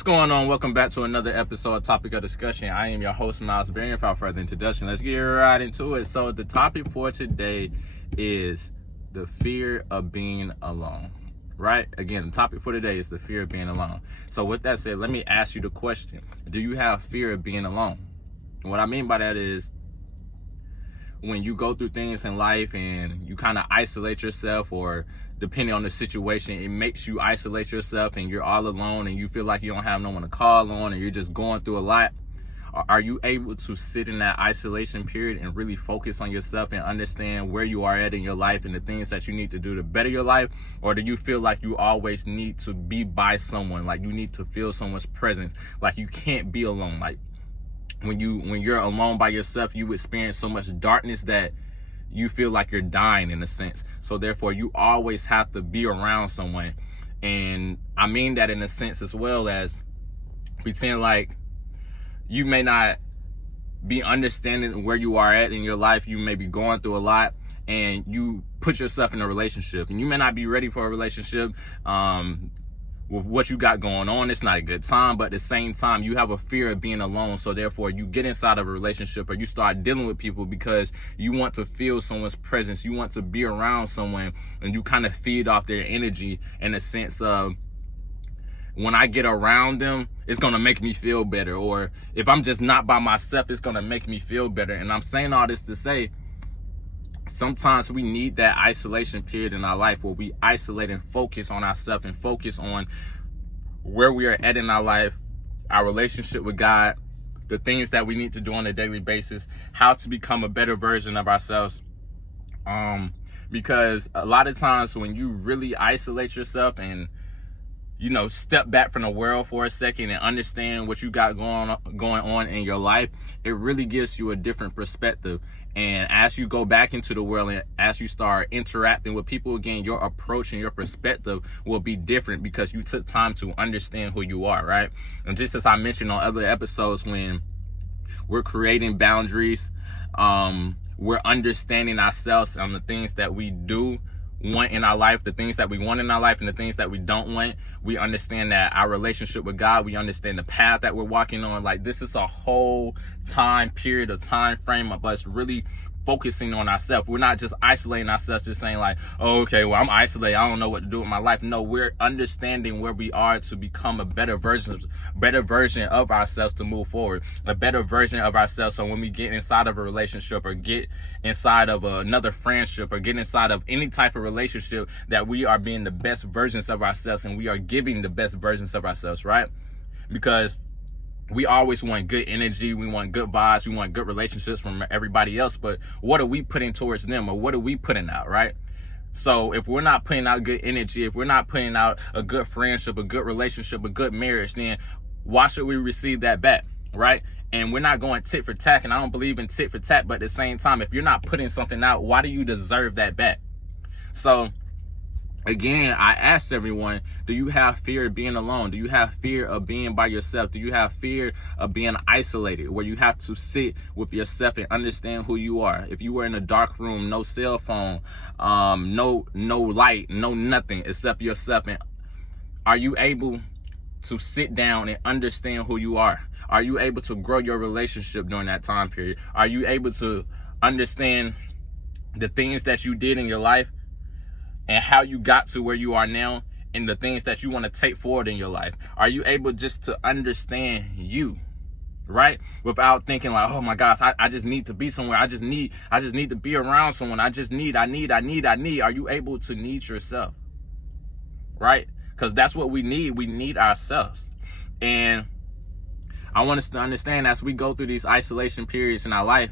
What's going on? Welcome back to another episode of Topic of Discussion. I am your host, Miles Berry. Without further introduction, let's get right into it. So the topic for today is the fear of being alone, right? Again, the topic for today is the fear of being alone. So with that said, let me ask you the question. Do you have fear of being alone? And what I mean by that is when you go through things in life and you kind of isolate yourself, or depending on the situation, it makes you isolate yourself and you're all alone and you feel like you don't have no one to call on and you're just going through a lot. Are you able to sit in that isolation period and really focus on yourself and understand where you are at in your life and the things that you need to do to better your life? Or do you feel like you always need to be by someone, like you need to feel someone's presence, like you can't be alone? Like when you're alone by yourself, you experience so much darkness that you feel like you're dying in a sense. So therefore, you always have to be around someone. And I mean that in a sense as well as pretend like you may not be understanding where you are at in your life. You may be going through a lot and you put yourself in a relationship and you may not be ready for a relationship. With what you got going on, it's not a good time, but at the same time, you have a fear of being alone. So therefore, you get inside of a relationship or you start dealing with people because you want to feel someone's presence. You want to be around someone and you kind of feed off their energy in a sense of, when I get around them, it's going to make me feel better. Or if I'm just not by myself, it's going to make me feel better. And I'm saying all this to say, sometimes we need that isolation period in our life where we isolate and focus on ourselves and focus on where we are at in our life, our relationship with God, the things that we need to do on a daily basis, how to become a better version of ourselves. Because a lot of times when you really isolate yourself and step back from the world for a second and understand what you got going on in your life, it really gives you a different perspective. And as you go back into the world and as you start interacting with people again, your approach and your perspective will be different because you took time to understand who you are, right? And just as I mentioned on other episodes, when we're creating boundaries, we're understanding ourselves on the things that we do want in our life, the things that we want in our life and the things that we don't want. We understand that our relationship with God, we understand the path that we're walking on. Like, this is a whole time period, a time frame of us really focusing on ourselves. We're not just isolating ourselves, just saying like, oh, okay, well, I'm isolated, I don't know what to do with my life. No, we're understanding where we are to become a better version of ourselves to move forward, a better version of ourselves. So when we get inside of a relationship or get inside of another friendship or get inside of any type of relationship, that we are being the best versions of ourselves and we are giving the best versions of ourselves, right? Because we always want good energy, we want good vibes, we want good relationships from everybody else, but what are we putting towards them, or what are we putting out, right? So if we're not putting out good energy, if we're not putting out a good friendship, a good relationship, a good marriage, then why should we receive that back, right? And we're not going tit for tat, and I don't believe in tit for tat, but at the same time, if you're not putting something out, why do you deserve that back? So again, I asked everyone, do you have fear of being alone? Do you have fear of being by yourself? Do you have fear of being isolated, where you have to sit with yourself and understand who you are? If you were in a dark room, no cell phone, no light, no nothing except yourself, and are you able to sit down and understand who you are? Are you able to grow your relationship during that time period? Are you able to understand the things that you did in your life and how you got to where you are now and the things that you want to take forward in your life? Are you able just to understand you, right? Without thinking like, oh my gosh, I just need to be somewhere. I just need to be around someone. I need. Are you able to need yourself, right? Because that's what we need. We need ourselves. And I want us to understand, as we go through these isolation periods in our life,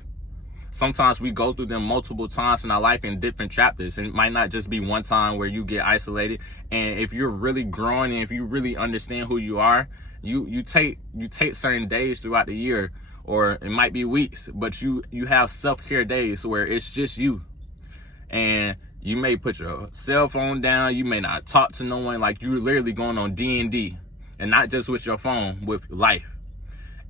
sometimes we go through them multiple times in our life in different chapters. And it might not just be one time where you get isolated. And if you're really growing and if you really understand who you are, you take certain days throughout the year, or it might be weeks, but you have self-care days where it's just you. And you may put your cell phone down, you may not talk to no one, like you're literally going on D&D, and not just with your phone, with life.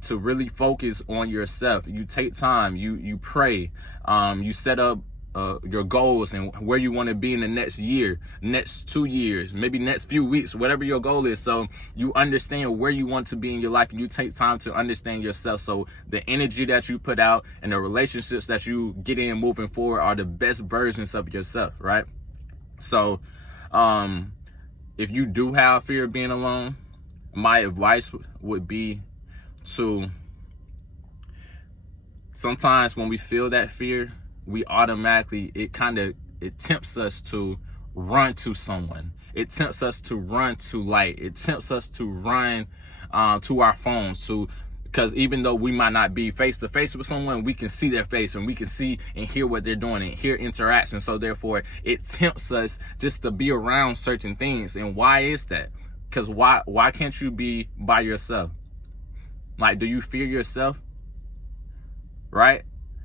To really focus on yourself, you take time, you pray, you set up your goals and where you want to be in the next year, next 2 years, maybe next few weeks, whatever your goal is. So you understand where you want to be in your life, and you take time to understand yourself. So the energy that you put out and the relationships that you get in moving forward are the best versions of yourself, right? So if you do have fear of being alone, my advice would be to, sometimes when we feel that fear, we automatically, it tempts us to run to someone. It tempts us to run to light. It tempts us to run to our phones, because even though we might not be face to face with someone, we can see their face and we can see and hear what they're doing and hear interaction. So therefore, it tempts us just to be around certain things. And why is that? Because why can't you be by yourself? Like, do you fear yourself? Right?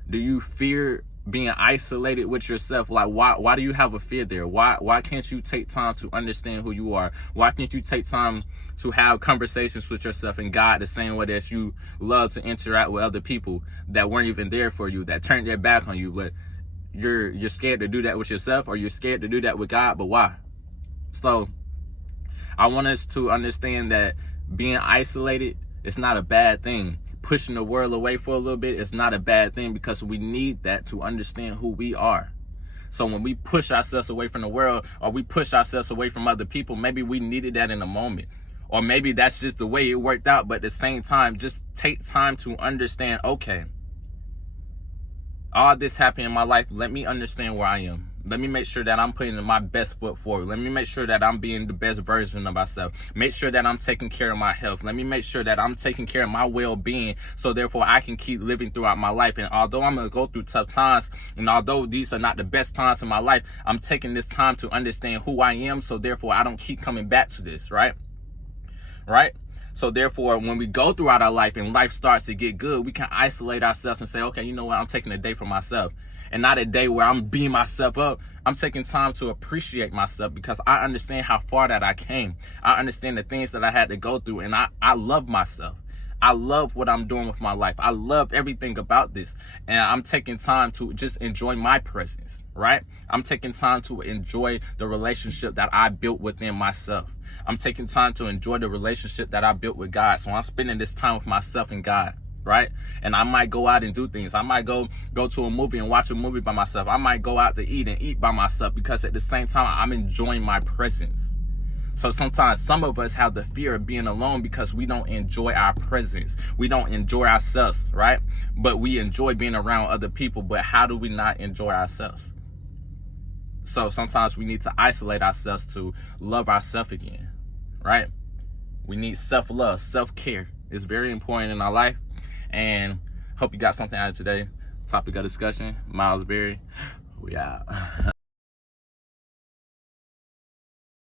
Do you fear being isolated with yourself? Like, why do you have a fear there? Why can't you take time to understand who you are? Why can't you take time to have conversations with yourself and God the same way that you love to interact with other people that weren't even there for you, that turned their back on you? But you're scared to do that with yourself, or you're scared to do that with God. But why? So I want us to understand that being isolated is not a bad thing. Pushing the world away for a little bit is not a bad thing, because we need that to understand who we are. So when we push ourselves away from the world, or we push ourselves away from other people, maybe we needed that in a moment. Or maybe that's just the way it worked out. But at the same time, just take time to understand, okay, all this happened in my life. Let me understand where I am. Let me make sure that I'm putting my best foot forward. Let me make sure that I'm being the best version of myself. Make sure that I'm taking care of my health. Let me make sure that I'm taking care of my well-being, so therefore I can keep living throughout my life. And although I'm going to go through tough times, and although these are not the best times in my life, I'm taking this time to understand who I am, so therefore I don't keep coming back to this, right? Right? So therefore, when we go throughout our life and life starts to get good, we can isolate ourselves and say, okay, you know what? I'm taking a day for myself. And not a day where I'm beating myself up. I'm taking time to appreciate myself, because I understand how far that I came. I understand the things that I had to go through, and I love myself. I love what I'm doing with my life. I love everything about this. And I'm taking time to just enjoy my presence, right? I'm taking time to enjoy the relationship that I built within myself. I'm taking time to enjoy the relationship that I built with God. So I'm spending this time with myself and God, right? And I might go out and do things. I might go to a movie and watch a movie by myself. I might go out to eat and eat by myself, because at the same time, I'm enjoying my presence. So sometimes some of us have the fear of being alone because we don't enjoy our presence. We don't enjoy ourselves, right? But we enjoy being around other people. But how do we not enjoy ourselves? So sometimes we need to isolate ourselves to love ourselves again, right? We need self-love, self-care. It's very important in our life. And hope you got something out of today. Topic of discussion, Miles Berry. We out.